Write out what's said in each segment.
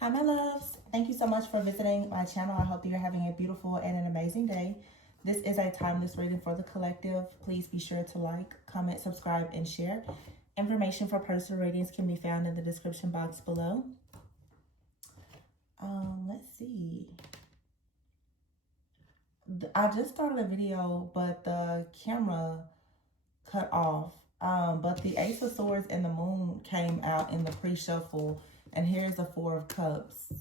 Hi, my loves. Thank you so much for visiting my channel. I hope that you're having a beautiful and an amazing day. This is a timeless reading for the collective. Please be sure to like, comment, subscribe, and share. Information for personal readings can be found in the description box below. Let's see. I just started a video, but the camera cut off. But the Ace of Swords and the Moon came out in the pre-shuffle. And here's the Four of Cups.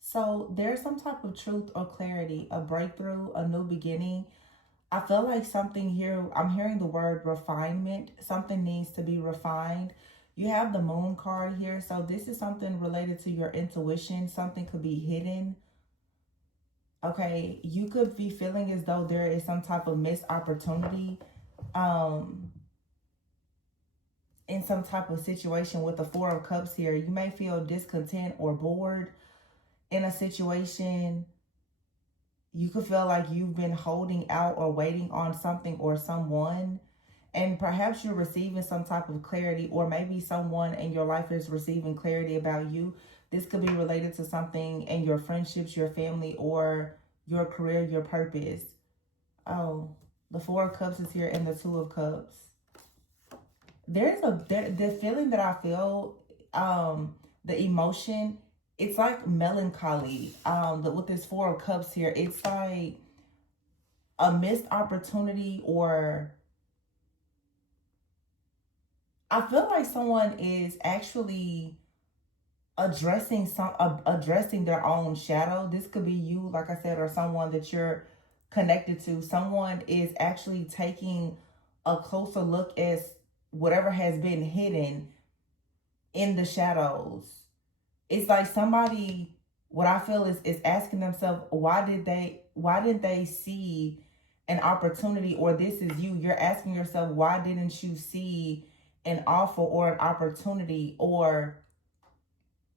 So there's some type of truth or clarity, a breakthrough, a new beginning. I feel like something here, I'm hearing the word refinement. Something needs to be refined. You have the Moon card here. So this is something related to your intuition. Something could be hidden. Okay, you could be feeling as though there is some type of missed opportunity. In some type of situation with the Four of Cups here. You may feel discontent or bored in a situation. You could feel like you've been holding out or waiting on something or someone. And perhaps you're receiving some type of clarity, or maybe someone in your life is receiving clarity about you. This could be related to something in your friendships, your family, or your career, your purpose. Oh, the Four of Cups is here and the Two of Cups. The feeling that I feel, the emotion, it's like melancholy. With this Four of Cups here, it's like a missed opportunity, or I feel like someone is actually addressing their own shadow. This could be you, like I said, or someone that you're connected to. Someone is actually taking a closer look at whatever has been hidden in the shadows. It's like somebody, what I feel is asking themselves, why didn't they see an opportunity? Or this is you. You're asking yourself, why didn't you see an offer or an opportunity? Or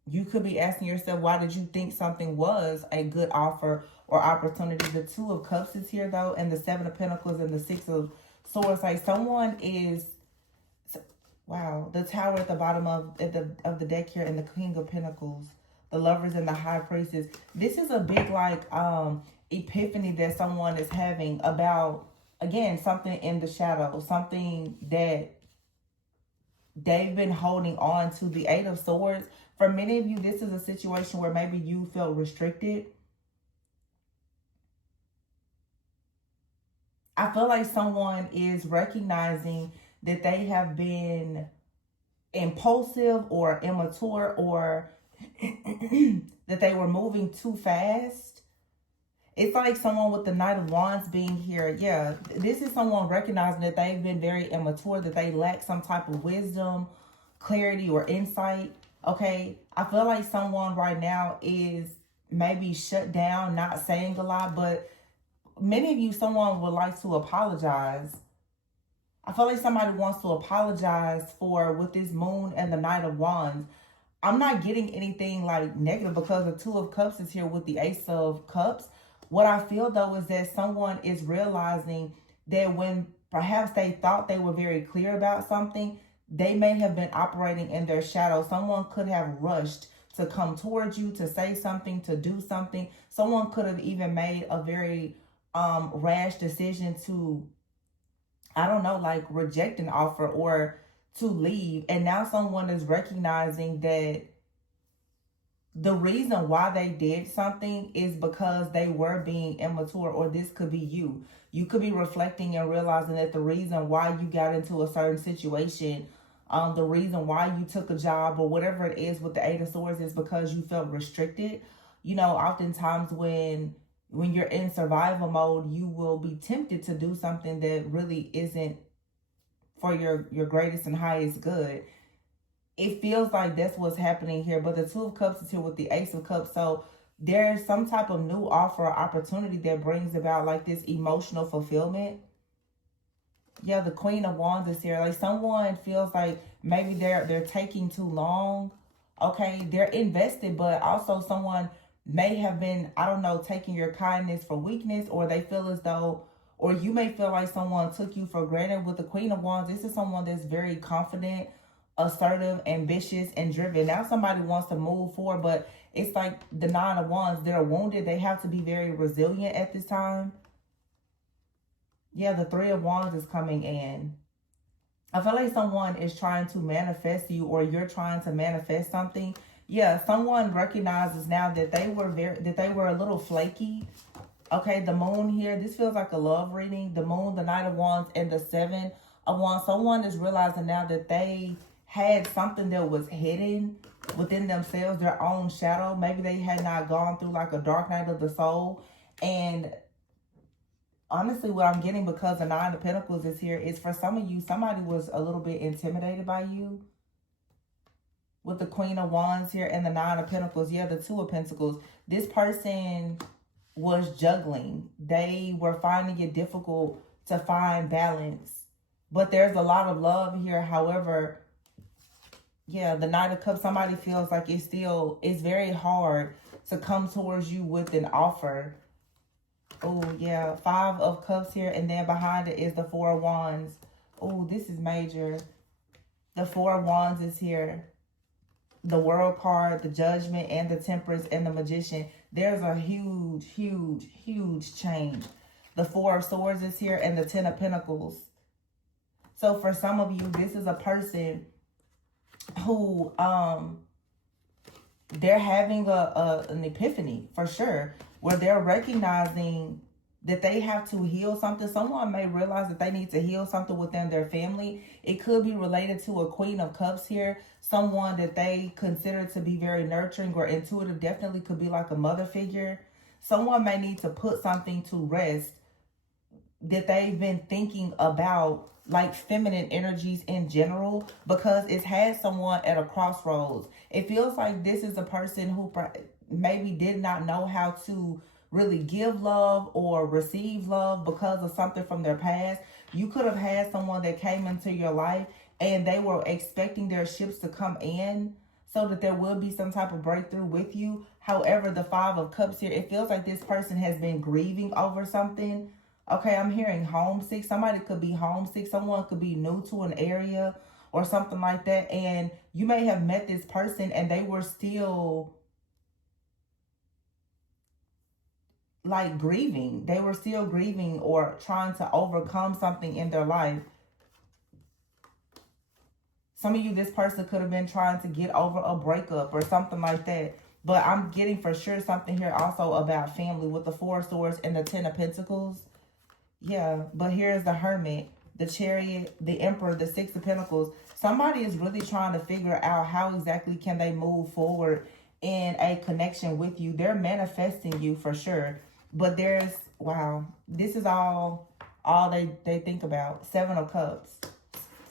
you could be asking yourself, why did you think something was a good offer or opportunity? The Two of Cups is here though, and the Seven of Pentacles and the Six of Swords. Like someone is, wow, the Tower at the bottom of the deck here, and the King of Pentacles, the Lovers and the High Priestess. This is a big like epiphany that someone is having about, again, something in the shadow, something that they've been holding on to. The Eight of Swords. For many of you, this is a situation where maybe you felt restricted. I feel like someone is recognizing that they have been impulsive or immature, or that they were moving too fast. It's like someone with the Knight of Wands being here. Yeah, this is someone recognizing that they've been very immature, that they lack some type of wisdom, clarity, or insight. Okay, I feel like someone right now is maybe shut down, not saying a lot, but many of you, someone would like to apologize. I feel like somebody wants to apologize for, with this Moon and the Knight of Wands. I'm not getting anything like negative, because the Two of Cups is here with the Ace of Cups. What I feel though is that someone is realizing that when perhaps they thought they were very clear about something, they may have been operating in their shadow. Someone could have rushed to come towards you, to say something, to do something. Someone could have even made a very rash decision to, I don't know, like reject an offer or to leave. And now someone is recognizing that the reason why they did something is because they were being immature. Or this could be you. You could be reflecting and realizing that the reason why you got into a certain situation, the reason why you took a job or whatever it is with the Eight of Swords, is because you felt restricted. You know, oftentimes when you're in survival mode, you will be tempted to do something that really isn't for your greatest and highest good. It feels like that's what's happening here. But the Two of Cups is here with the Ace of Cups. So there's some type of new offer or opportunity that brings about like this emotional fulfillment. Yeah, the Queen of Wands is here. Like someone feels like maybe they're taking too long. Okay, they're invested, but also someone may have been, I don't know, taking your kindness for weakness, or they feel as though or you may feel like someone took you for granted. With the Queen of Wands, this is someone that's very confident, assertive, ambitious, and driven. Now somebody wants to move forward, but it's like the Nine of Wands, they're wounded. They have to be very resilient at this time. Yeah, the Three of Wands is coming in. I feel like someone is trying to manifest you, or you're trying to manifest something. Yeah, someone recognizes now that they were a little flaky. Okay, the Moon here, this feels like a love reading. The Moon, the Knight of Wands, and the Seven of Wands. Someone is realizing now that they had something that was hidden within themselves, their own shadow. Maybe they had not gone through like a dark night of the soul. And honestly, what I'm getting, because the Nine of Pentacles is here, is for some of you, somebody was a little bit intimidated by you. With the Queen of Wands here and the Nine of Pentacles, yeah, the Two of Pentacles. This person was juggling. They were finding it difficult to find balance. But there's a lot of love here. However, yeah, the Knight of Cups, somebody feels like it's very hard to come towards you with an offer. Oh, yeah, Five of Cups here, and then behind it is the Four of Wands. Oh, this is major. The Four of Wands is here. The World card, the Judgment, and the Temperance, and the Magician. There's a huge, huge, huge change. The Four of Swords is here, and the Ten of Pentacles. So for some of you, this is a person who they're having an epiphany, for sure, where they're recognizing that they have to heal something. Someone may realize that they need to heal something within their family. It could be related to a Queen of Cups here. Someone that they consider to be very nurturing or intuitive. Definitely could be like a mother figure. Someone may need to put something to rest that they've been thinking about, like feminine energies in general, because it's had someone at a crossroads. It feels like this is a person who maybe did not know how to really give love or receive love because of something from their past. You could have had someone that came into your life and they were expecting their ships to come in so that there will be some type of breakthrough with you. However, the Five of Cups here, it feels like this person has been grieving over something. Okay, I'm hearing homesick. Somebody could be homesick. Someone could be new to an area or something like that. And you may have met this person and they were still like grieving. They were still grieving or trying to overcome something in their life. Some of you, this person could have been trying to get over a breakup or something like that. But I'm getting for sure something here also about family with the Four of Swords and the Ten of Pentacles. Yeah, but here's the Hermit, the Chariot, the Emperor, the Six of Pentacles. Somebody is really trying to figure out how exactly can they move forward in a connection with you. They're manifesting you for sure. But there's, wow, this is all they think about. Seven of Cups,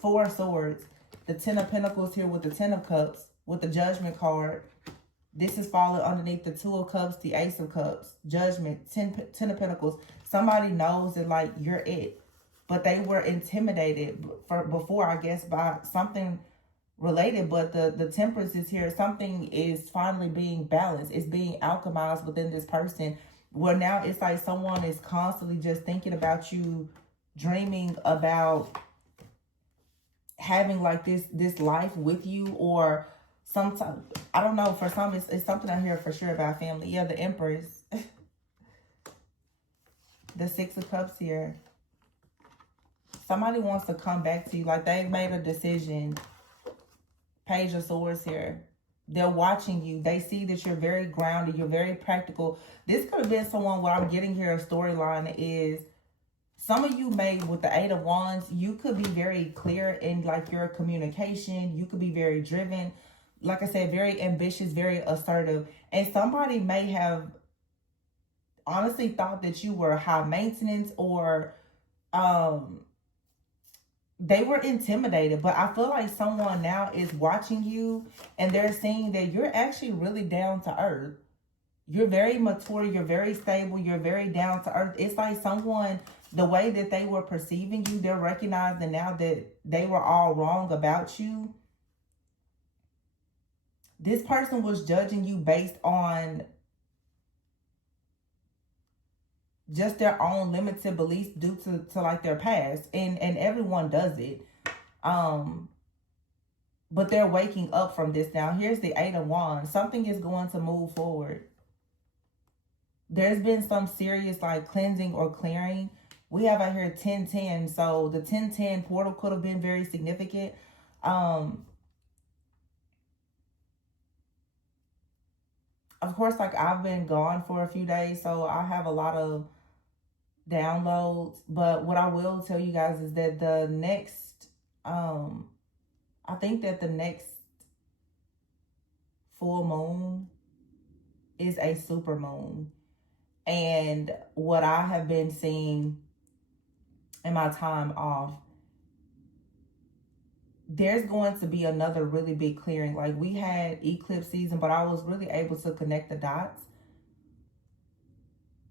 Four of Swords, the Ten of Pentacles here with the Ten of Cups, with the Judgment card. This is falling underneath the Two of Cups, the Ace of Cups, Judgment, Ten of Pentacles. Somebody knows that, like, you're it. But they were intimidated before, I guess, by something related. But the Temperance is here. Something is finally being balanced. It's being alchemized within this person. Where now it's like someone is constantly just thinking about you, dreaming about having like this life with you, or sometimes, I don't know, for some it's something I hear for sure about family. Yeah, the Empress. The Six of Cups here. Somebody wants to come back to you, like they've made a decision. Page of Swords here. They're watching you. They see that you're very grounded. You're very practical. This could have been someone where I'm getting here a storyline is some of you may, with the Eight of Wands, you could be very clear in like your communication. You could be very driven. Like I said, very ambitious, very assertive. And somebody may have honestly thought that you were high maintenance, or they were intimidated. But I feel like someone now is watching you and they're seeing that you're actually really down to earth. You're very mature, you're very stable, you're very down to earth. It's like someone, the way that they were perceiving you, they're recognizing now that they were all wrong about you. This person was judging you based on just their own limited beliefs due to like their past, and everyone does it. But they're waking up from this now. Here's the Eight of Wands. Something is going to move forward. There's been some serious like cleansing or clearing. We have out here 1010. So the 1010 portal could have been very significant. Of course, like I've been gone for a few days, so I have a lot of downloads. But what I will tell you guys is that the next, I think that the next full moon is a super moon. And what I have been seeing in my time off, there's going to be another really big clearing. Like we had eclipse season, but I was really able to connect the dots.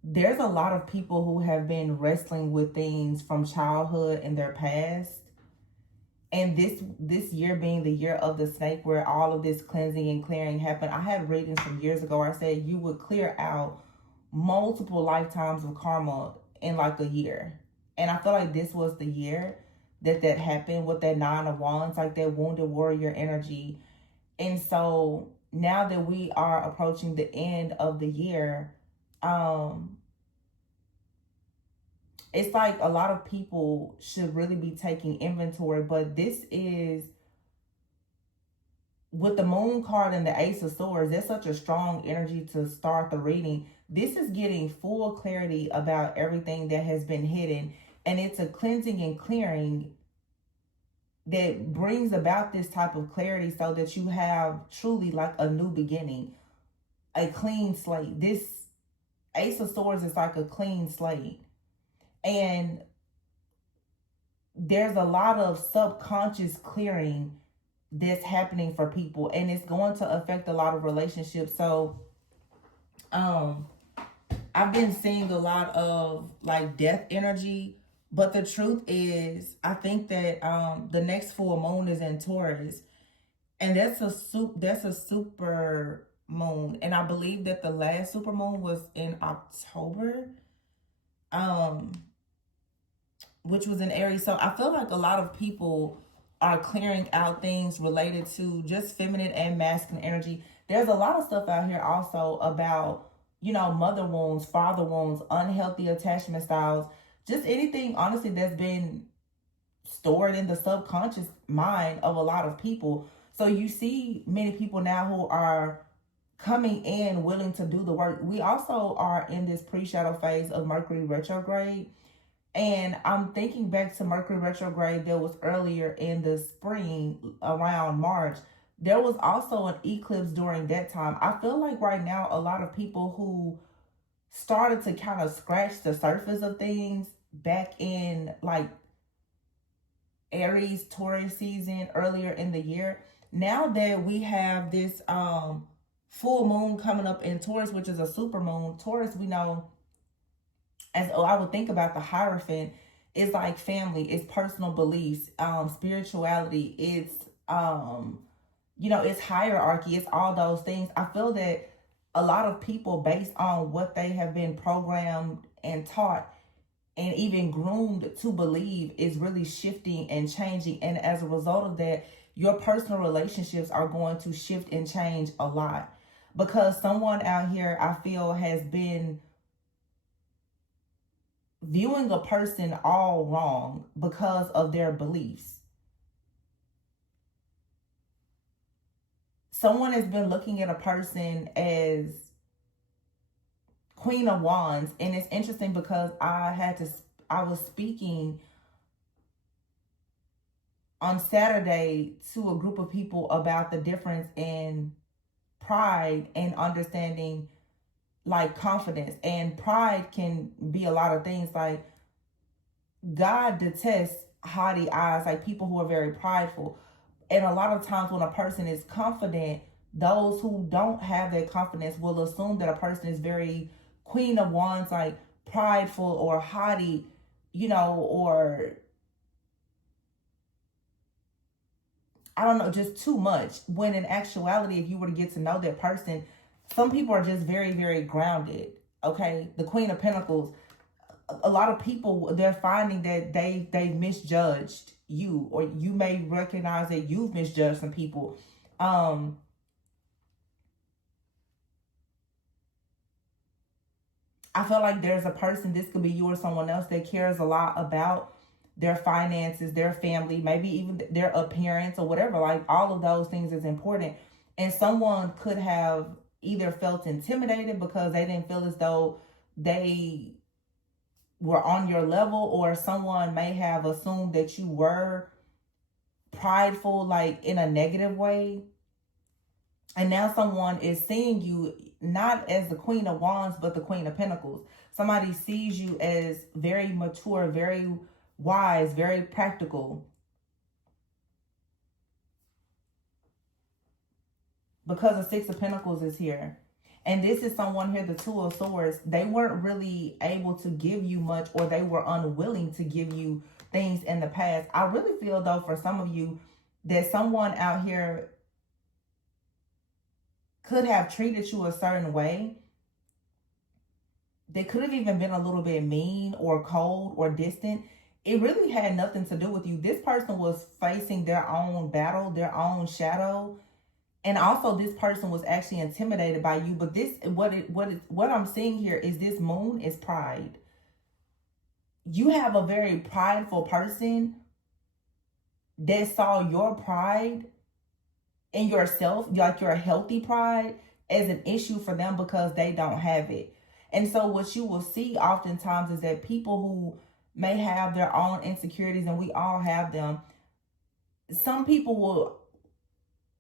There's a lot of people who have been wrestling with things from childhood and their past. And this year being the year of the snake, where all of this cleansing and clearing happened. I had readings from years ago where I said you would clear out multiple lifetimes of karma in like a year. And I feel like this was the year that happened with that Nine of Wands, like that wounded warrior energy. And so now that we are approaching the end of the year, it's like a lot of people should really be taking inventory. But this is, with the moon card and the Ace of Swords, that's such a strong energy to start the reading. This is getting full clarity about everything that has been hidden. And it's a cleansing and clearing that brings about this type of clarity so that you have truly like a new beginning, a clean slate. This Ace of Swords is like a clean slate. And there's a lot of subconscious clearing that's happening for people, and it's going to affect a lot of relationships. So I've been seeing a lot of like death energy, but the truth is I think that the next full moon is in Taurus, and that's a super moon. And I believe that the last super moon was in October, which was in Aries. So I feel like a lot of people are clearing out things related to just feminine and masculine energy. There's a lot of stuff out here also about, you know, mother wounds, father wounds, unhealthy attachment styles, just anything, honestly, that's been stored in the subconscious mind of a lot of people. So you see many people now who are coming in willing to do the work. We also are in this pre-shadow phase of Mercury retrograde. And I'm thinking back to Mercury retrograde that was earlier in the spring, around March. There was also an eclipse during that time. I feel like right now a lot of people who started to kind of scratch the surface of things back in like Aries, Taurus season earlier in the year, now that we have this full moon coming up in Taurus, which is a super moon. Taurus, we know, as I would think about the Hierophant, is like family, it's personal beliefs, spirituality, it's you know, it's hierarchy, it's all those things. I feel that a lot of people, based on what they have been programmed and taught and even groomed to believe, is really shifting and changing. And as a result of that, your personal relationships are going to shift and change a lot, because someone out here, I feel, has been viewing a person all wrong because of their beliefs. Someone has been looking at a person as Queen of Wands. And it's interesting because I was speaking on Saturday to a group of people about the difference in pride and understanding like confidence. And pride can be a lot of things. Like, God detests haughty eyes, like people who are very prideful. And a lot of times when a person is confident, those who don't have that confidence will assume that a person is very Queen of Wands, like prideful or haughty, you know, or I don't know, just too much. When in actuality, if you were to get to know that person, some people are just very, very grounded. Okay. The Queen of Pentacles, a lot of people, they're finding that they misjudged you, or you may recognize that you've misjudged some people. I feel like there's a person, this could be you or someone else, that cares a lot about their finances, their family, maybe even their appearance or whatever. Like, all of those things is important. And someone could have either felt intimidated because they didn't feel as though they were on your level, or someone may have assumed that you were prideful, like in a negative way. And now someone is seeing you not as the Queen of Wands, but the Queen of Pentacles. Somebody sees you as very mature, very wise, very practical. Because the Six of Pentacles is here. And this is someone here, the Two of Swords. They weren't really able to give you much, or they were unwilling to give you things in the past. I really feel, though, for some of you, that someone out here could have treated you a certain way. They could have even been a little bit mean or cold or distant. It really had nothing to do with you. This person was facing their own battle, their own shadow. And also, this person was actually intimidated by you. But this, what I'm seeing here is this moon is pride. You have a very prideful person that saw your pride in yourself, like your healthy pride, as an issue for them because they don't have it. And so what you will see oftentimes is that people who may have their own insecurities, and we all have them, some people will,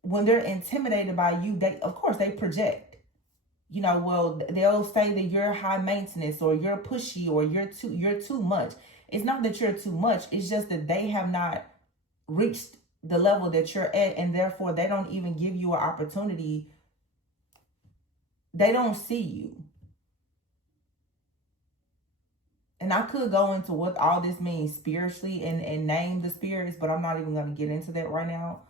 when they're intimidated by you, they, of course, they project. You know, well, they'll say that you're high maintenance, or you're pushy, or you're too much. It's not that you're too much. It's just that they have not reached the level that you're at, and therefore they don't even give you an opportunity. They don't see you. And I could go into what all this means spiritually and name the spirits, but I'm not even going to get into that right now.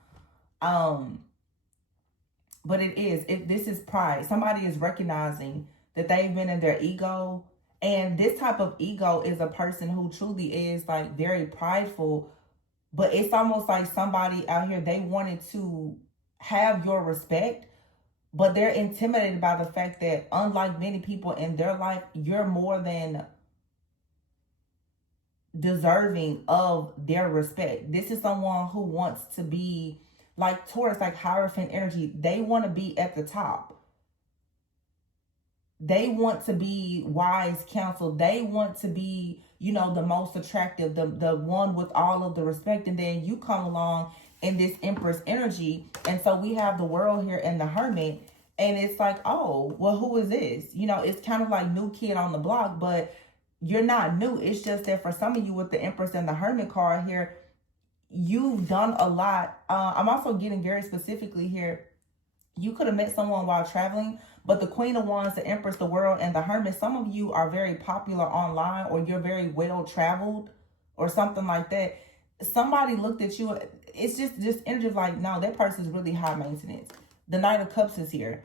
But this is pride. Somebody is recognizing that they've been in their ego. And this type of ego is a person who truly is like very prideful. But it's almost like somebody out here, they wanted to have your respect, but they're intimidated by the fact that, unlike many people in their life, you're more than deserving of their respect. This is someone who wants to be like Taurus, like Hierophant energy. They want to be at the top. They want to be wise counsel. They want to be, you know, the most attractive, the one with all of the respect. And then you come along in this Empress energy. And so we have the World here and the Hermit. And it's like, oh, well, who is this? You know, it's kind of like new kid on the block, but you're not new. It's just that for some of you with the Empress and the Hermit card here, you've done a lot. I'm also getting very specifically here. You could have met someone while traveling, but the Queen of Wands, the Empress, the World, and the Hermit, some of you are very popular online, or you're very well traveled or something like that. Somebody looked at you. It's just energy of like, no, that person's really high maintenance. The Knight of Cups is here.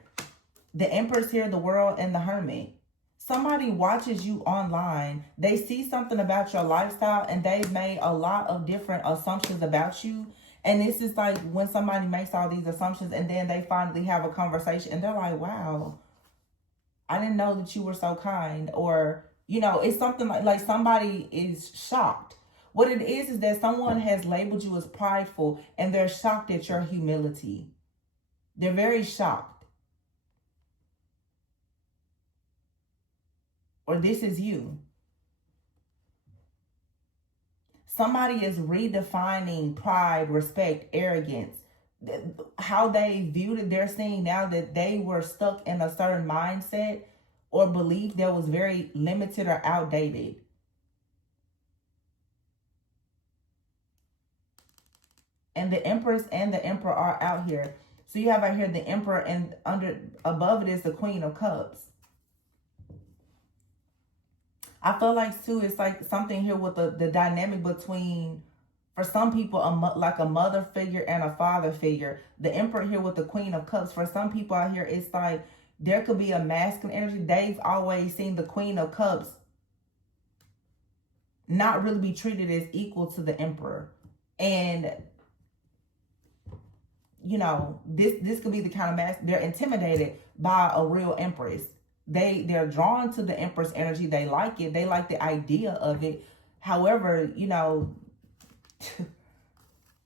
The Empress here, the World, and the Hermit. Somebody watches you online. They see something about your lifestyle, and they've made a lot of different assumptions about you. And this is like when somebody makes all these assumptions, and then they finally have a conversation, and they're like, wow, I didn't know that you were so kind. Or, you know, it's something like somebody is shocked. What it is that someone has labeled you as prideful, and they're shocked at your humility. They're very shocked. Or this is you. Somebody is redefining pride, respect, arrogance. How they viewed it, they're seeing now that they were stuck in a certain mindset or belief that was very limited or outdated. And the Empress and the Emperor are out here. So you have out here the Emperor, and above it is the Queen of Cups. I feel like, too, it's like something here with the dynamic between, for some people, like a mother figure and a father figure. The Emperor here with the Queen of Cups. For some people out here, it's like there could be a masculine energy. They've always seen the Queen of Cups not really be treated as equal to the Emperor. And, you know, this could be the kind of mass, they're intimidated by a real Empress. They're drawn to the Empress energy. They like it. They like the idea of it. However, you know,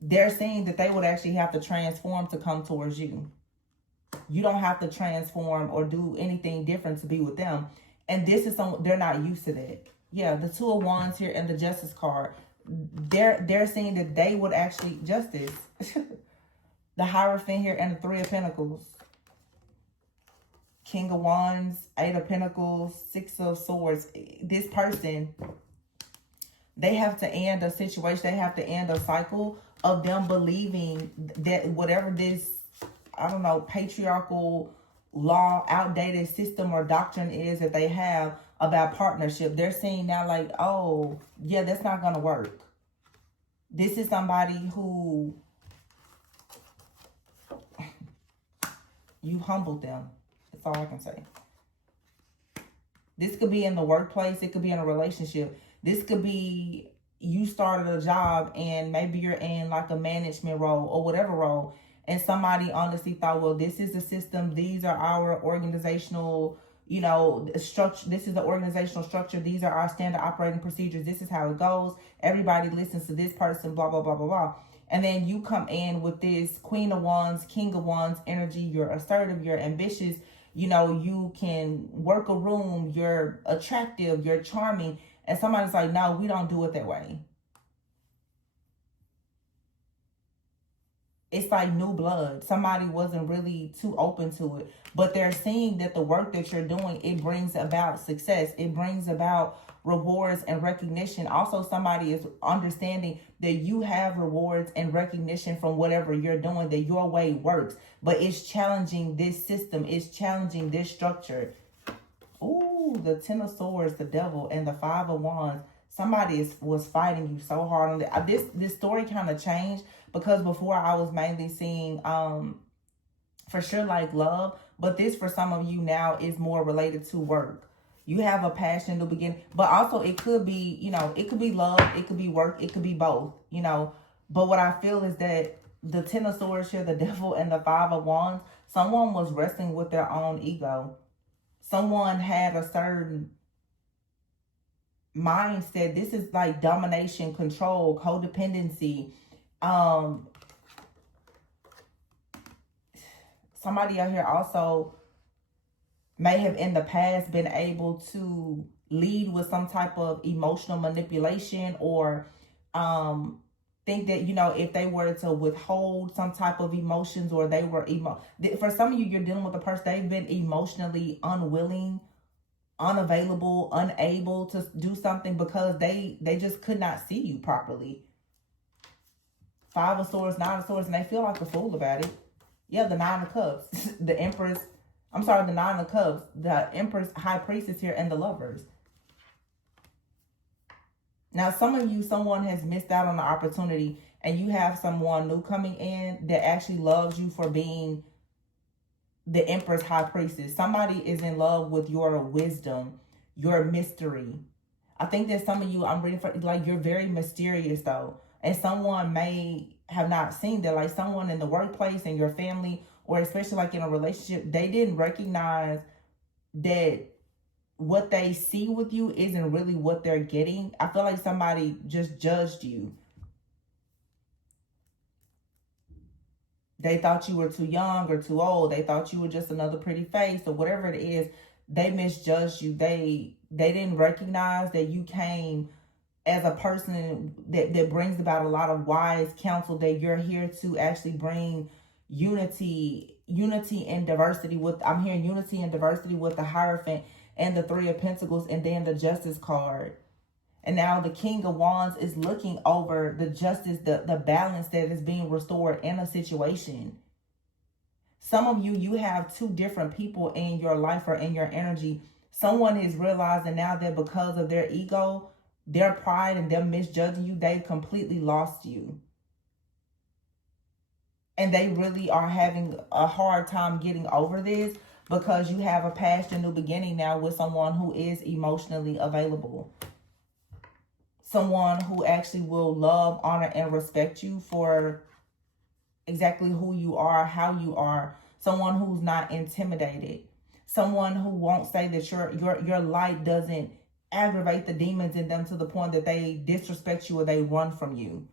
they're saying that they would actually have to transform to come towards you. You don't have to transform or do anything different to be with them. And this is they're not used to that. Yeah, the Two of Wands here and the Justice card. They're saying that they would actually justice. The Hierophant here and the Three of Pentacles. King of Wands, Eight of Pentacles, Six of Swords. This person, they have to end a situation. They have to end a cycle of them believing that whatever this, I don't know, patriarchal law, outdated system or doctrine is that they have about partnership. They're seeing now like, oh, yeah, that's not going to work. This is somebody who you humbled them. That's all I can say. This could be in the workplace. It could be in a relationship. This could be you started a job and maybe you're in like a management role or whatever role. And somebody honestly thought, well, this is the system. These are our organizational, you know, structure. This is the organizational structure. These are our standard operating procedures. This is how it goes. Everybody listens to this person, blah, blah, blah, blah, blah. And then you come in with this Queen of Wands, King of Wands energy. You're assertive. You're ambitious. You know, you can work a room. You're attractive. You're charming. And somebody's like, no, we don't do it that way. It's like new blood. Somebody wasn't really too open to it. But they're seeing that the work that you're doing, it brings about success. It brings about rewards and recognition. Also, somebody is understanding that you have rewards and recognition from whatever you're doing, that your way works. But it's challenging this system. It's challenging this structure. Ooh, the Ten of Swords, the Devil, and the Five of Wands. Somebody was fighting you so hard on that. This story kind of changed because before I was mainly seeing for sure like love, but this for some of you now is more related to work. You have a passion to begin, but also it could be, you know, it could be love, it could be work, it could be both, you know. But what I feel is that the Ten of Swords here, the Devil, and the Five of Wands, someone was wrestling with their own ego. Someone had a certain mindset. This is like domination, control, codependency. Somebody out here also may have in the past been able to lead with some type of emotional manipulation or think that, you know, if they were to withhold some type of emotions or they were for some of you, you're dealing with a person, they've been emotionally unwilling, unavailable, unable to do something because they just could not see you properly. Five of Swords, Nine of Swords, and they feel like a fool about it. Yeah, the Nine of Cups, the Empress, I'm sorry, the Nine of Cups, the Empress, High Priestess here, and the Lovers. Now, some of you, someone has missed out on the opportunity and you have someone new coming in that actually loves you for being the Empress, High Priestess. Somebody is in love with your wisdom, your mystery. I think that some of you, I'm reading for, like, you're very mysterious though. And someone may have not seen that, like someone in the workplace, in your family, or especially like in a relationship, they didn't recognize that what they see with you isn't really what they're getting. I feel like somebody just judged you. They thought you were too young or too old. They thought you were just another pretty face or whatever it is. They misjudged you. They didn't recognize that you came as a person that brings about a lot of wise counsel, that you're here to actually bring unity and diversity with, I'm hearing unity and diversity with the Hierophant and the Three of Pentacles and then the Justice card. And now the King of Wands is looking over the justice, the balance that is being restored in a situation. Some of you, you have two different people in your life or in your energy. Someone is realizing now that because of their ego, their pride, and them misjudging you, they've completely lost you. And they really are having a hard time getting over this because you have a past and new beginning now with someone who is emotionally available. someone who actually will love, honor, and respect you for exactly who you are, how you are. Someone who's not intimidated. Someone who won't say that your light doesn't aggravate the demons in them to the point that they disrespect you or they run from you.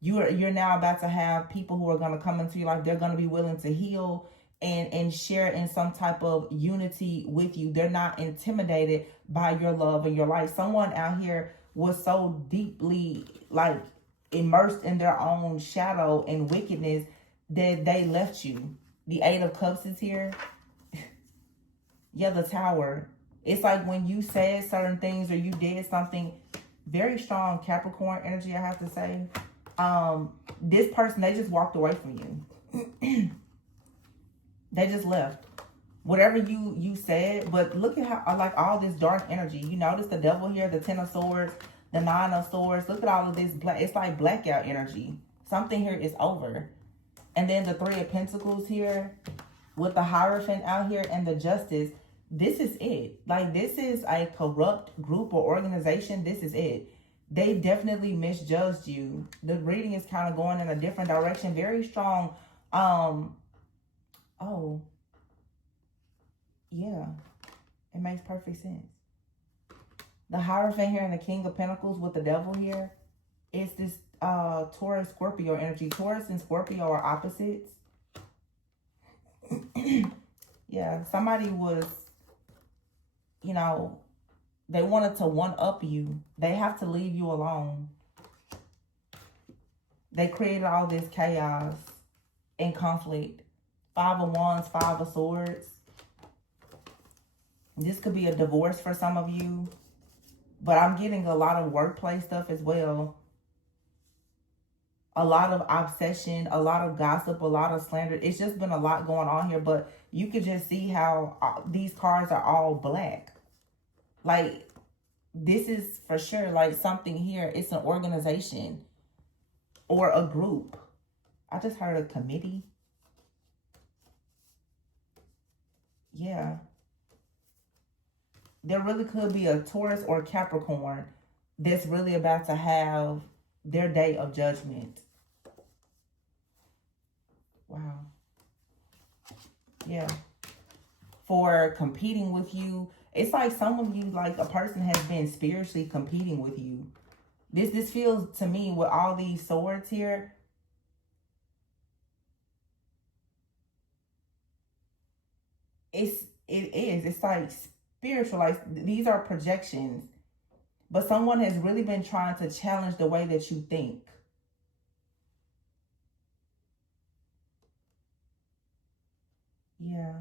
You're now about to have people who are going to come into your life. They're going to be willing to heal and share in some type of unity with you. They're not intimidated by your love and your light. Someone out here was so deeply like immersed in their own shadow and wickedness that they left you. The Eight of Cups is here. Yeah, the Tower. It's like when you said certain things or you did something very strong Capricorn energy, I have to say. This person, they just walked away from you. They just left. Whatever you said, but look at how, like, all this dark energy. You notice the devil here, the Ten of Swords, the Nine of Swords. Look at all of this black. It's like blackout energy. Something here is over. And then the Three of Pentacles here with the Hierophant out here and the Justice. This is it. Like, this is a corrupt group or organization. This is it. They definitely misjudged you. The reading is kind of going in a different direction. Very strong. Oh, yeah. It makes perfect sense. The Hierophant here and the King of Pentacles with the Devil here. It's this Taurus Scorpio energy. Taurus and Scorpio are opposites. Yeah, somebody was, you know, they wanted to one-up you. They have to leave you alone. They created all this chaos and conflict. Five of Wands, Five of Swords. This could be a divorce for some of you. But I'm getting a lot of workplace stuff as well. A lot of obsession, a lot of gossip, a lot of slander. It's just been a lot going on here. But you could just see how these cards are all black. Like, this is for sure like something here. It's an organization or a group. I just heard a committee. Yeah. There really could be a Taurus or Capricorn that's really about to have their day of judgment. Wow. Yeah. For competing with you. It's like some of you, like a person has been spiritually competing with you. This feels to me with all these swords here. It's like spiritual. Like, these are projections. But someone has really been trying to challenge the way that you think. Yeah.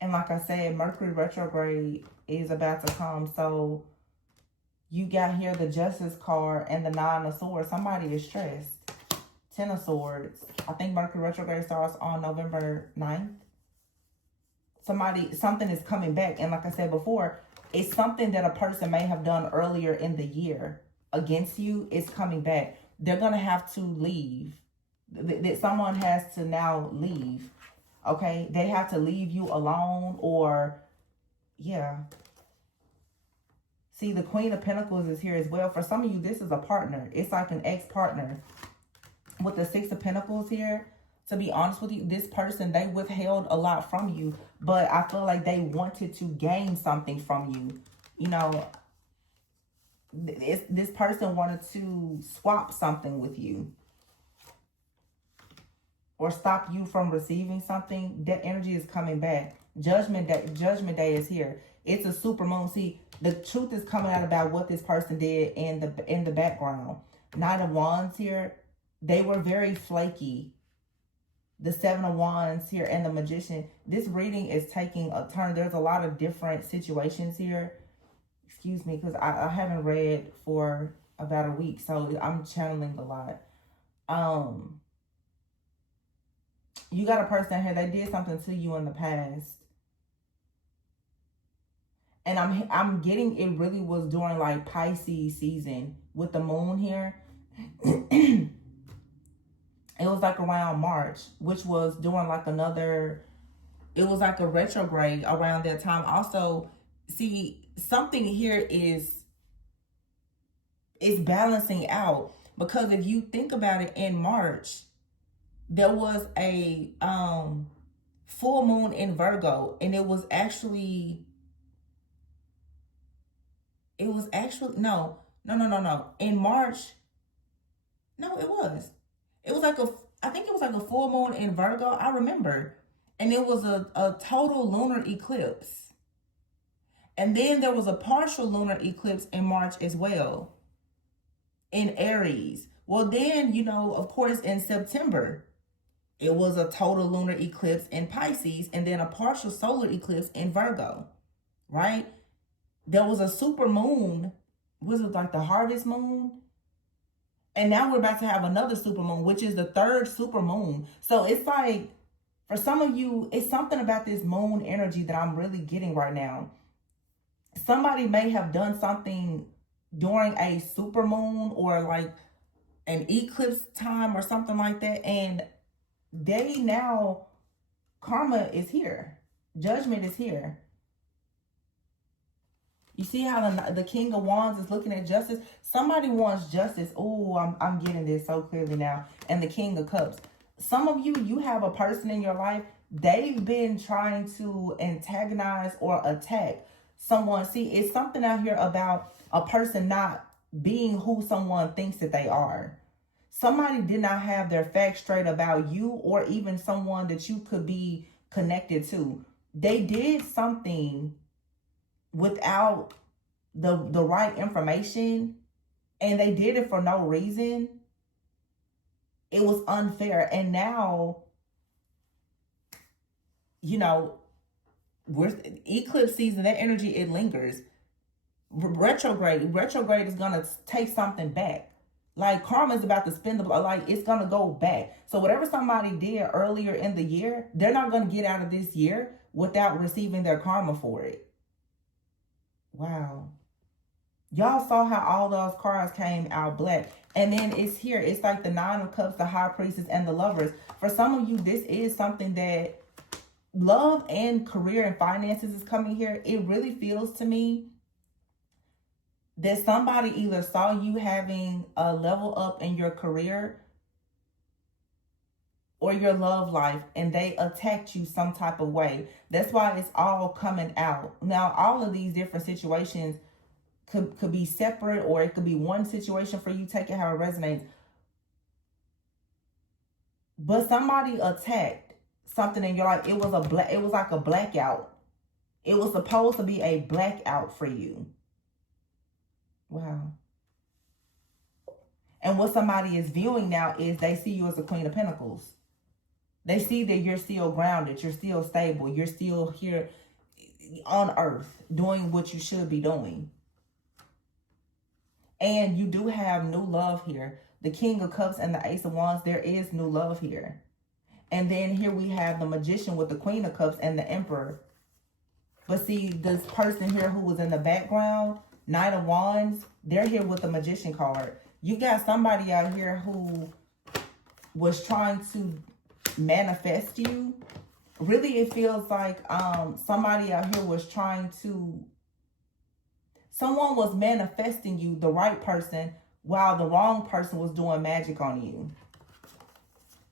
And like I said, Mercury retrograde is about to come. So you got here the Justice card and the Nine of Swords. Somebody is stressed. Ten of Swords. I think Mercury retrograde starts on November 9th. Something is coming back. And like I said before, it's something that a person may have done earlier in the year against you. It's coming back. They're going to have to leave. That someone has to now leave. Okay? They have to leave you alone or, yeah. See, the Queen of Pentacles is here as well. For some of you, this is a partner. It's like an ex-partner. With the Six of Pentacles here, to be honest with you, this person, they withheld a lot from you. But I feel like they wanted to gain something from you. You know, this person wanted to swap something with you. Or stop you from receiving something. That energy is coming back. Judgment Day is here. It's a super moon. See, the truth is coming out about what this person did in the background. Knight of Wands here. They were very flaky. The Seven of Wands here and the Magician. This reading is taking a turn. There's a lot of different situations here. Excuse me, because I haven't read for about a week. So I'm channeling a lot. You got a person here. They did something to you in the past. And I'm getting it really was during like Pisces season with the moon here. It was like around March, which was during like it was like a retrograde around that time. Also, see, something here is balancing out, because if you think about it, in March there was a full moon in Virgo, and it was actually no, in March. No, it was. It was like a, I think it was like a full moon in Virgo. I remember. And it was a total lunar eclipse. And then there was a partial lunar eclipse in March as well, in Aries. Well, then, of course, in September, it was a total lunar eclipse in Pisces, and then a partial solar eclipse in Virgo, right? There was a super moon, was it like the harvest moon? And now we're about to have another super moon, which is the third super moon. So it's like, for some of you, it's something about this moon energy that I'm really getting right now. Somebody may have done something during a super moon or like an eclipse time or something like that. And karma is here. Judgment is here. You see how the King of Wands is looking at justice? Somebody wants justice. Oh, I'm getting this so clearly now. And the King of Cups. Some of you have a person in your life, they've been trying to antagonize or attack someone. See, it's something out here about a person not being who someone thinks that they are. Somebody did not have their facts straight about you, or even someone that you could be connected to. They did something without the right information, and they did it for no reason. It was unfair. And now, we're eclipse season, that energy, it lingers. Retrograde is gonna take something back. Like, karma is about to spin like, it's gonna go back. So whatever somebody did earlier in the year, they're not gonna get out of this year without receiving their karma for it. Wow. Y'all saw how all those cards came out black. And then it's here. It's like the Nine of Cups, the High Priestess, and the Lovers. For some of you, this is something that love and career and finances is coming here. It really feels to me that somebody either saw you having a level up in your career or your love life, and they attacked you some type of way. That's why it's all coming out. Now, all of these different situations could be separate, or it could be one situation for you. Take it how it resonates. But somebody attacked something in your life. It was like a blackout. It was supposed to be a blackout for you. Wow. And what somebody is viewing now is they see you as the Queen of Pentacles. They see that you're still grounded, you're still stable, you're still here on earth doing what you should be doing. And you do have new love here. The King of Cups and the Ace of Wands, there is new love here. And then here we have the Magician with the Queen of Cups and the Emperor. But see, this person here who was in the background, Knight of Wands, they're here with the Magician card. You got somebody out here who was trying to manifest you. Really, it feels like somebody out here was someone was manifesting you, the right person, while the wrong person was doing magic on you.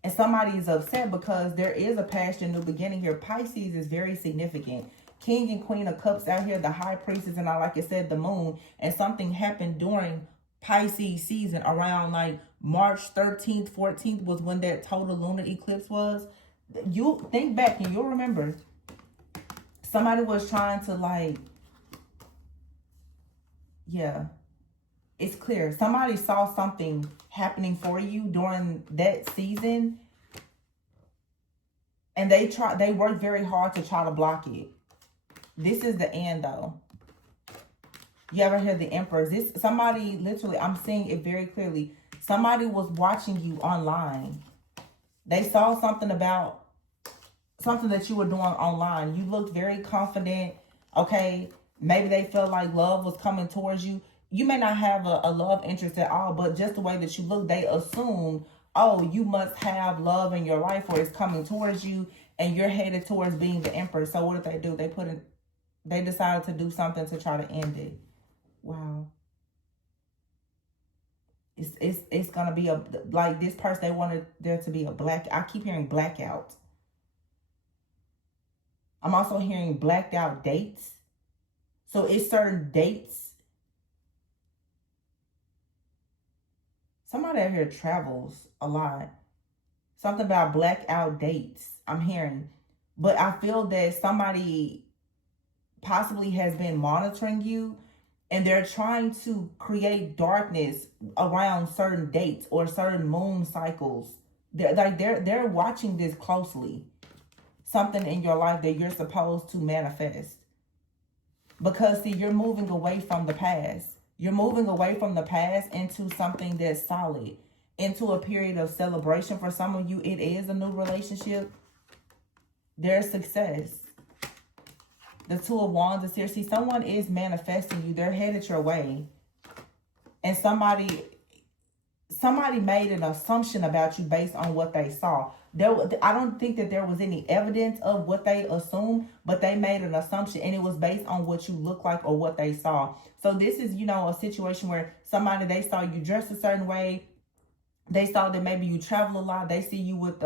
And somebody is upset because there is a past and new beginning here. Pisces is very significant. King and Queen of Cups out here, the High Priestess, and like I said, the Moon. And something happened during Pisces season around like March 13th, 14th was when that total lunar eclipse was. You think back and you'll remember somebody was trying to it's clear. Somebody saw something happening for you during that season, and they worked very hard to try to block it. This is the end, though. You ever hear the Emperor? Somebody, literally, I'm seeing it very clearly. Somebody was watching you online. They saw something that you were doing online. You looked very confident. Okay, maybe they felt like love was coming towards you. You may not have a love interest at all, but just the way that you look, they assume, oh, you must have love in your life, or it's coming towards you, and you're headed towards being the Emperor. So what did they do? They put in They decided to do something to try to end it. Wow. It's gonna be a, like, this person, they wanted there to be a black, I keep hearing blackout. I'm also hearing blacked out dates. So it's certain dates. Somebody out here travels a lot. Something about blacked out dates I'm hearing. But I feel that somebody possibly has been monitoring you, and they're trying to create darkness around certain dates or certain moon cycles. They're watching this closely. Something in your life that you're supposed to manifest. Because, see, you're moving away from the past. You're moving away from the past into something that's solid. Into a period of celebration. For some of you, it is a new relationship. There's success. The Two of Wands is here. See, someone is manifesting you. They're headed your way. And somebody made an assumption about you based on what they saw. I don't think that there was any evidence of what they assumed, but they made an assumption, and it was based on what you look like or what they saw. So this is, you know, a situation where somebody, they saw you dress a certain way. They saw that maybe you travel a lot. They see you with,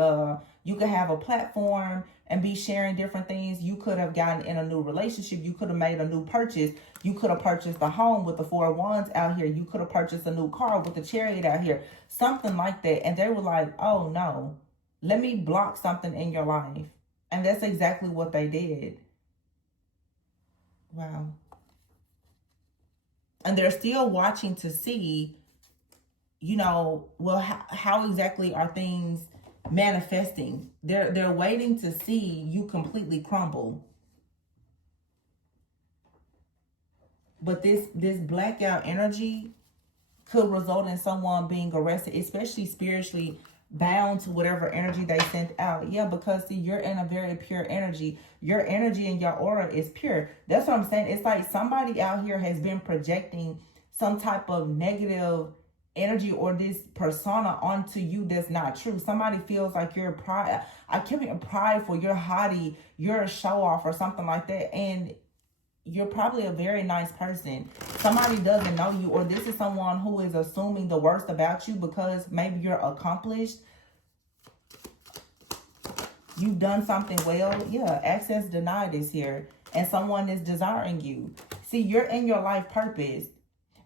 you could have a platform and be sharing different things. You could have gotten in a new relationship. You could have made a new purchase. You could have purchased a home with the Four of Wands out here. You could have purchased a new car with the Chariot out here. Something like that. And they were like, oh no, let me block something in your life. And that's exactly what they did. Wow. And they're still watching to see, you know, well, how exactly are things manifesting? They're waiting to see you completely crumble. But this blackout energy could result in someone being arrested, especially spiritually bound to whatever energy they sent out. Yeah, because, see, you're in a very pure energy. Your energy and your aura is pure. That's what I'm saying. It's like somebody out here has been projecting some type of negative energy or this persona onto you that's not true. Somebody feels like you're pride. I keep it prideful, you're haughty, you're a show off or something like that. And you're probably a very nice person. Somebody doesn't know you, or this is someone who is assuming the worst about you because maybe you're accomplished. You've done something well. Yeah, access denied is here. And someone is desiring you. See, you're in your life purpose.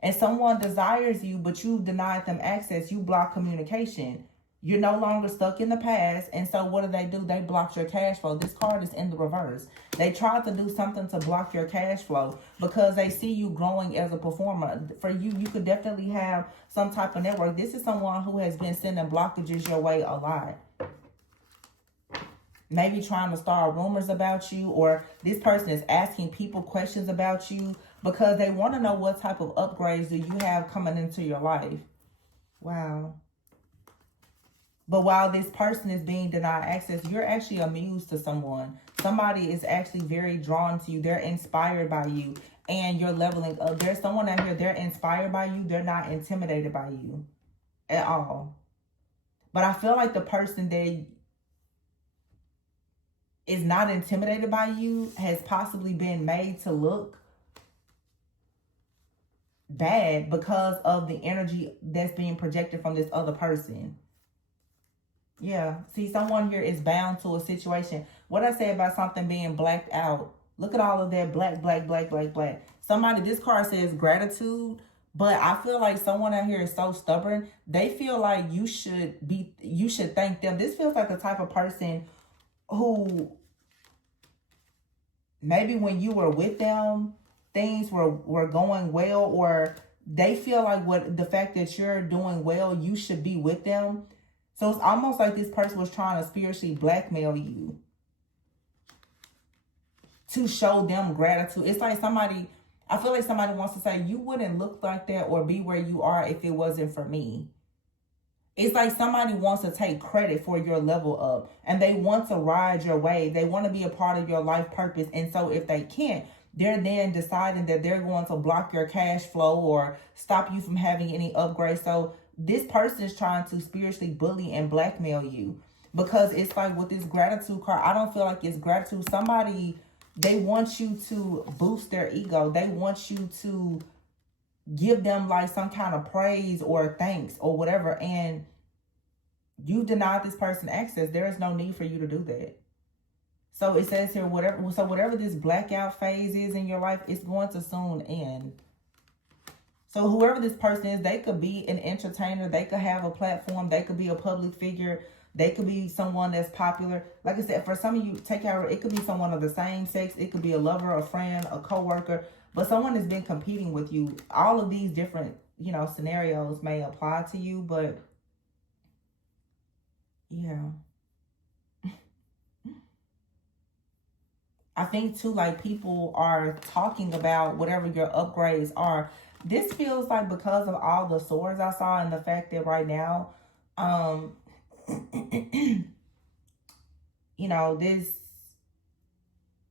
And someone desires you, but you denied them access. You block communication. You're no longer stuck in the past. And so what do? They blocked your cash flow. This card is in the reverse. They tried to do something to block your cash flow because they see you growing as a performer. For you, you could definitely have some type of network. This is someone who has been sending blockages your way a lot. Maybe trying to start rumors about you, or this person is asking people questions about you because they want to know what type of upgrades do you have coming into your life. Wow. But while this person is being denied access, you're actually a muse to someone. Somebody is actually very drawn to you. They're inspired by you, and you're leveling up. There's someone out here, they're inspired by you. They're not intimidated by you at all. But I feel like the person that is not intimidated by you has possibly been made to look bad because of the energy that's being projected from this other person. Yeah, see, someone here is bound to a situation. What I say about something being blacked out. Look at all of that black, black, black, black, black. Somebody, this card says gratitude, but I feel like someone out here is so stubborn. They feel like you should thank them. This feels like the type of person who maybe when you were with them, things were going well, or they feel like the fact that you're doing well, you should be with them. So it's almost like this person was trying to spiritually blackmail you to show them gratitude. It's like I feel like somebody wants to say, you wouldn't look like that or be where you are if it wasn't for me. It's like somebody wants to take credit for your level up, and they want to ride your wave. They want to be a part of your life purpose. And so if they can't, they're then deciding that they're going to block your cash flow or stop you from having any upgrades. So this person is trying to spiritually bully and blackmail you, because it's like with this gratitude card, I don't feel like it's gratitude. Somebody They want you to boost their ego. They want you to give them like some kind of praise or thanks or whatever. And you denied this person access. There is no need for you to do that. So it says here, whatever this blackout phase is in your life, it's going to soon end. So whoever this person is, they could be an entertainer. They could have a platform. They could be a public figure. They could be someone that's popular. Like I said, for some of you, take out, it could be someone of the same sex. It could be a lover, a friend, a coworker. But someone has been competing with you. All of these different, scenarios may apply to you. But, yeah. I think, too, like, people are talking about whatever your upgrades are. This feels like because of all the swords I saw and the fact that right now, this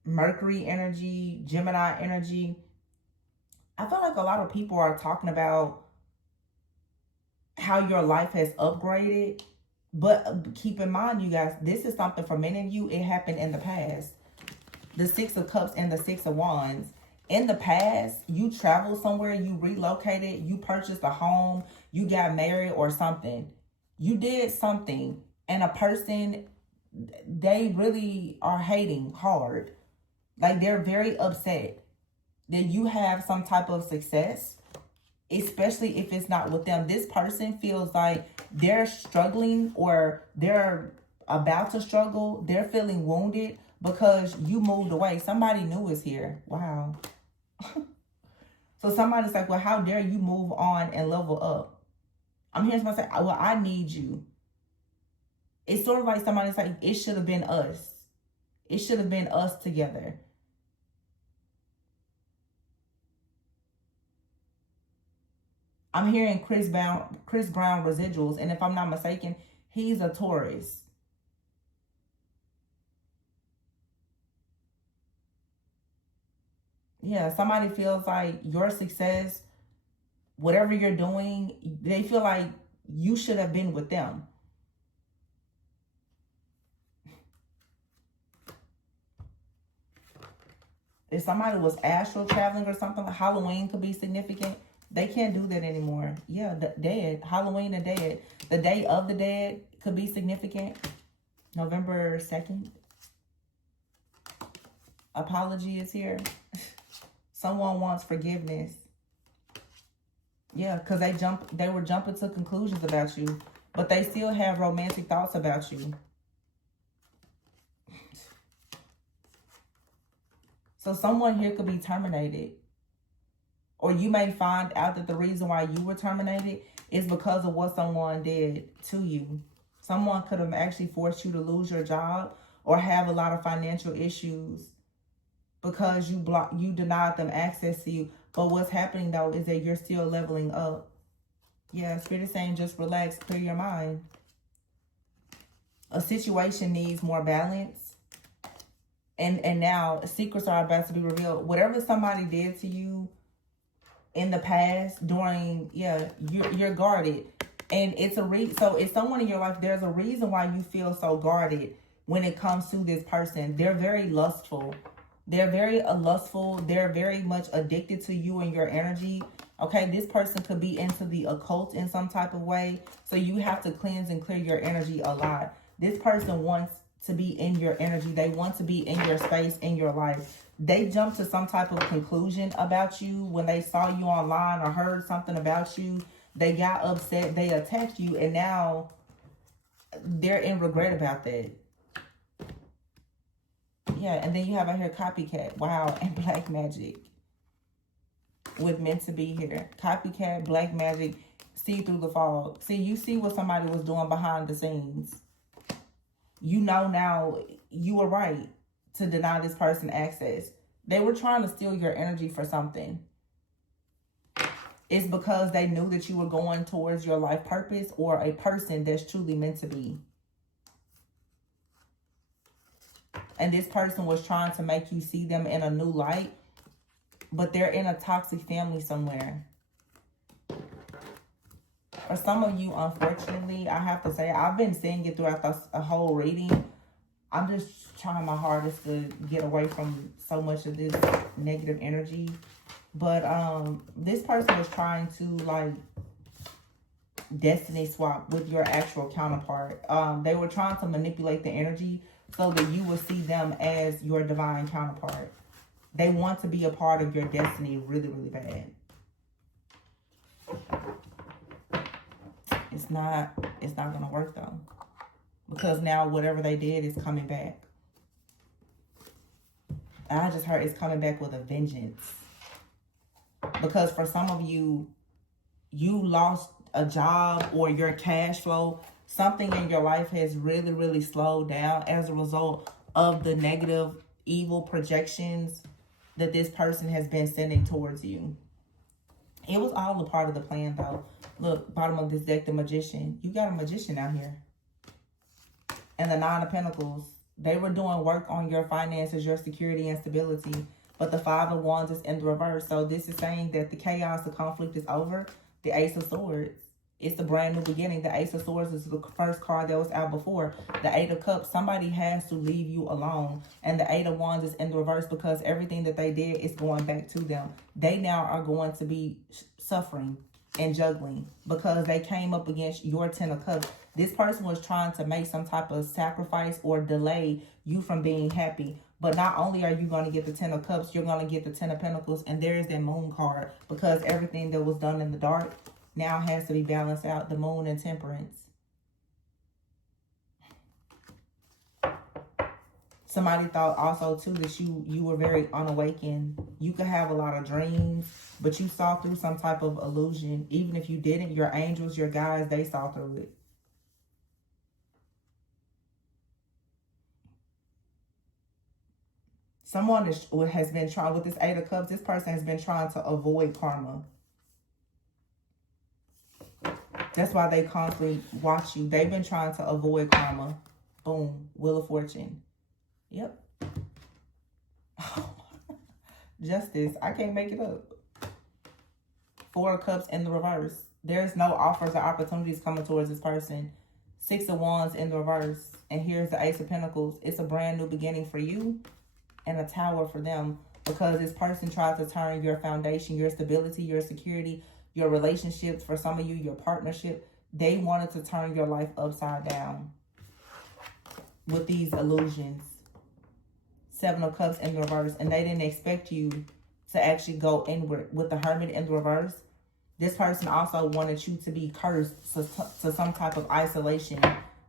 Mercury energy, Gemini energy, I feel like a lot of people are talking about how your life has upgraded. But keep in mind, you guys, this is something for many of you, it happened in the past. The Six of Cups and the Six of Wands. In the past, you traveled somewhere, you relocated, you purchased a home, you got married or something. You did something, and a person, they really are hating hard. Like, they're very upset that you have some type of success, especially if it's not with them. This person feels like they're struggling or they're about to struggle. They're feeling wounded because you moved away. Somebody new is here. Wow. So somebody's like, well, how dare you move on and level up? I'm hearing somebody say, well, I need you. It's sort of like somebody's like, it should have been us. It should have been us together. I'm hearing Chris Brown residuals. And if I'm not mistaken, he's a Taurus. Yeah, somebody feels like your success, whatever you're doing, they feel like you should have been with them. If somebody was astral traveling or something, like Halloween could be significant. They can't do that anymore. Yeah, the dead. Halloween and dead. The Day of the Dead could be significant. November 2nd. Apology is here. Someone wants forgiveness. Yeah, because they were jumping to conclusions about you, but they still have romantic thoughts about you. So someone here could be terminated. Or you may find out that the reason why you were terminated is because of what someone did to you. Someone could have actually forced you to lose your job or have a lot of financial issues because you denied them access to you. But what's happening, though, is that you're still leveling up. Yeah, Spirit is saying just relax, clear your mind. A situation needs more balance. And now secrets are about to be revealed. Whatever somebody did to you in the past, during, you're guarded. And it's so it's someone in your life, there's a reason why you feel so guarded when it comes to this person. They're very lustful. They're very lustful. They're very much addicted to you and your energy. Okay, this person could be into the occult in some type of way. So you have to cleanse and clear your energy a lot. This person wants to be in your energy. They want to be in your space, in your life. They jumped to some type of conclusion about you when they saw you online or heard something about you. They got upset. They attacked you. And now they're in regret about that. Yeah, and then you have out here copycat. Wow, and black magic. With meant to be here. Copycat, black magic, see through the fog. See, you see what somebody was doing behind the scenes. You know now you were right to deny this person access. They were trying to steal your energy for something. It's because they knew that you were going towards your life purpose or a person that's truly meant to be. And this person was trying to make you see them in a new light, but they're in a toxic family somewhere. For some of you, unfortunately, I have to say, I've been seeing it throughout the whole reading. I'm just trying my hardest to get away from so much of this negative energy. But this person was trying to like destiny swap with your actual counterpart. They were trying to manipulate the energy so that you would see them as your divine counterpart. They want to be a part of your destiny really, really bad. It's not gonna work though. Because now whatever they did is coming back. I just heard it's coming back with a vengeance. Because for some of you, you lost a job or your cash flow. Something in your life has really, really slowed down as a result of the negative, evil projections that this person has been sending towards you. It was all a part of the plan though. Look, bottom of this deck, the Magician. You got a Magician out here. And the Nine of Pentacles. They were doing work on your finances, your security and stability. But the Five of Wands is in the reverse. So this is saying that the chaos, the conflict is over. The Ace of Swords. It's a brand new beginning. The Ace of Swords is the first card that was out before. The Eight of Cups. Somebody has to leave you alone. And the Eight of Wands is in the reverse because everything that they did is going back to them. They now are going to be suffering and juggling because they came up against your Ten of Cups. This person was trying to make some type of sacrifice or delay you from being happy. But not only are you going to get the Ten of Cups, you're going to get the Ten of Pentacles. And there is that Moon card because everything that was done in the dark now has to be balanced out. The Moon and Temperance. Somebody thought also too that you were very unawakened. You could have a lot of dreams, but you saw through some type of illusion. Even if you didn't, your angels, your guides, they saw through it. Someone has been trying, with this Eight of Cups, this person has been trying to avoid karma. That's why they constantly watch you. They've been trying to avoid karma. Boom. Wheel of Fortune. Yep. Justice. I can't make it up. Four of Cups in the reverse. There's no offers or opportunities coming towards this person. Six of Wands in the reverse. And here's the Ace of Pentacles. It's a brand new beginning for you. And a Tower for them, because this person tried to turn your foundation, your stability, your security, your relationships, for some of you, your partnership. They wanted to turn your life upside down with these illusions. Seven of Cups in the reverse, and they didn't expect you to actually go inward. With the Hermit in the reverse, this person also wanted you to be cursed to some type of isolation,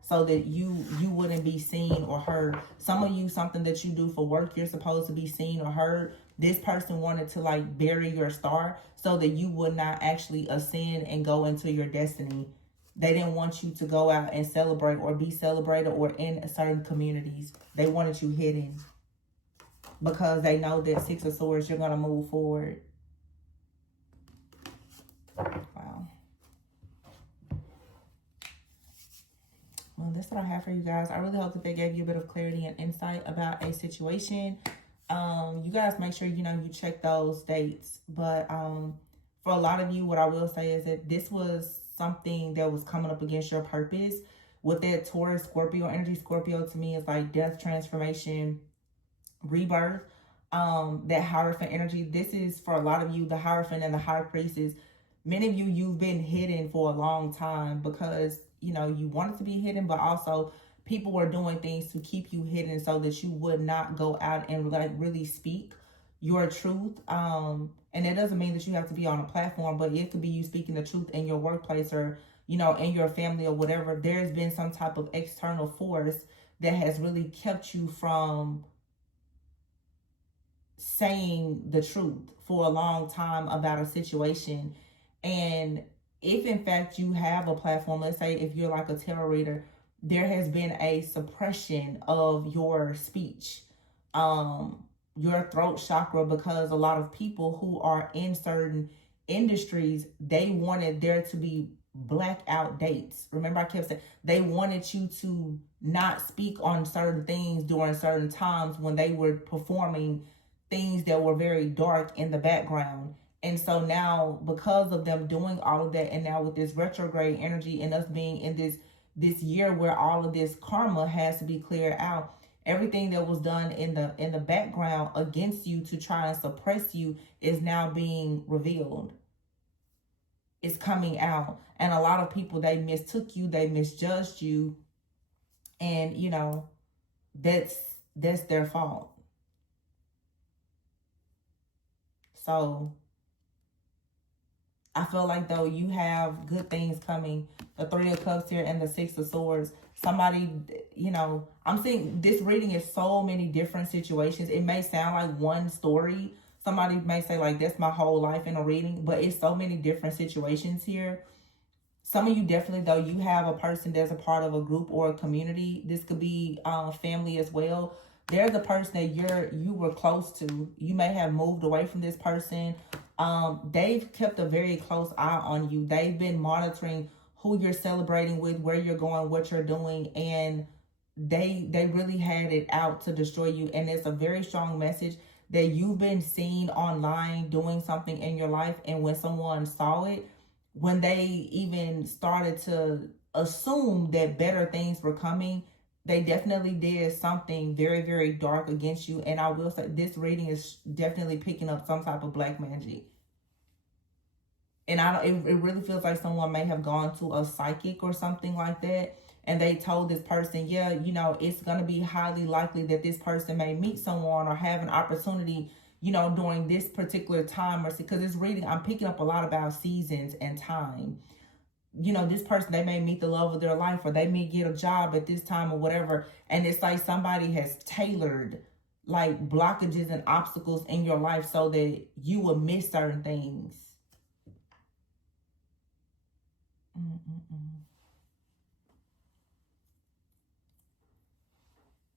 so that you wouldn't be seen or heard. Some of you, something that you do for work, you're supposed to be seen or heard. This person wanted to like bury your star so that you would not actually ascend and go into your destiny. They didn't want you to go out and celebrate or be celebrated or in certain communities. They wanted you hidden because they know that Six of Swords, you're going to move forward. Wow. Well, that's what I have for you guys. I really hope that they gave you a bit of clarity and insight about a situation. You guys make sure, you check those dates. But for a lot of you, what I will say is that this was something that was coming up against your purpose. With that Taurus, Scorpio energy, Scorpio to me is like death, transformation, rebirth. That Hierophant energy, this is for a lot of you, the Hierophant and the High Priestess. Many of you, you've been hidden for a long time because you wanted to be hidden, but also people were doing things to keep you hidden so that you would not go out and like really speak your truth. And it doesn't mean that you have to be on a platform, but it could be you speaking the truth in your workplace or, in your family or whatever. There's been some type of external force that has really kept you from saying the truth for a long time about a situation. And if in fact you have a platform, let's say if you're like a tarot reader, there has been a suppression of your speech, your throat chakra, because a lot of people who are in certain industries, they wanted there to be blackout dates. Remember, I kept saying they wanted you to not speak on certain things during certain times when they were performing things that were very dark in the background. And so now, because of them doing all of that, and now with this retrograde energy and us being in this year where all of this karma has to be cleared out, Everything that was done in the background against you to try and suppress you is now being revealed. It's coming out. And a lot of people, they mistook you, they misjudged you, and you know, that's their fault. So I feel like, though, you have good things coming. The Three of Cups here and the Six of Swords. Somebody, you know, I'm saying this reading is so many different situations. It may sound like one story. Somebody may say, like, that's my whole life in a reading. But it's so many different situations here. Some of you definitely, though, you have a person that's a part of a group or a community. This could be family as well. There's a person that you were close to. You may have moved away from this person. They've kept a very close eye on you. They've been monitoring who you're celebrating with, where you're going, what you're doing, and they really had it out to destroy you. And it's a very strong message that you've been seen online doing something in your life, and when someone saw it, when they even started to assume that better things were coming, they definitely did something very, very dark against you. And I will say, this reading is definitely picking up some type of black magic. And it really feels like someone may have gone to a psychic or something like that, and they told this person, yeah, you know, it's going to be highly likely that this person may meet someone or have an opportunity, you know, during this particular time. Or because this reading, I'm picking up a lot about seasons and time. You know, this person, they may meet the love of their life, or they may get a job at this time or whatever. And it's like somebody has tailored like blockages and obstacles in your life so that you will miss certain things.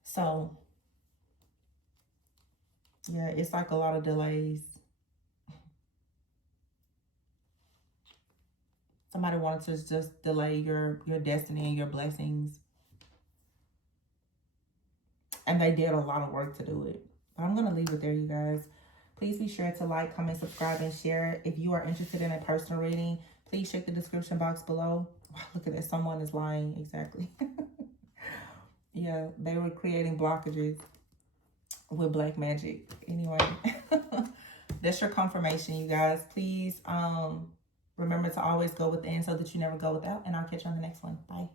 So, yeah, it's like a lot of delays. Somebody wanted to just delay your destiny and your blessings. And they did a lot of work to do it. But I'm going to leave it there, you guys. Please be sure to like, comment, subscribe, and share. If you are interested in a personal reading, please check the description box below. Wow, look at that. Someone is lying. Exactly. Yeah, they were creating blockages with black magic. Anyway, that's your confirmation, you guys. Please remember to always go within so that you never go without. And I'll catch you on the next one. Bye.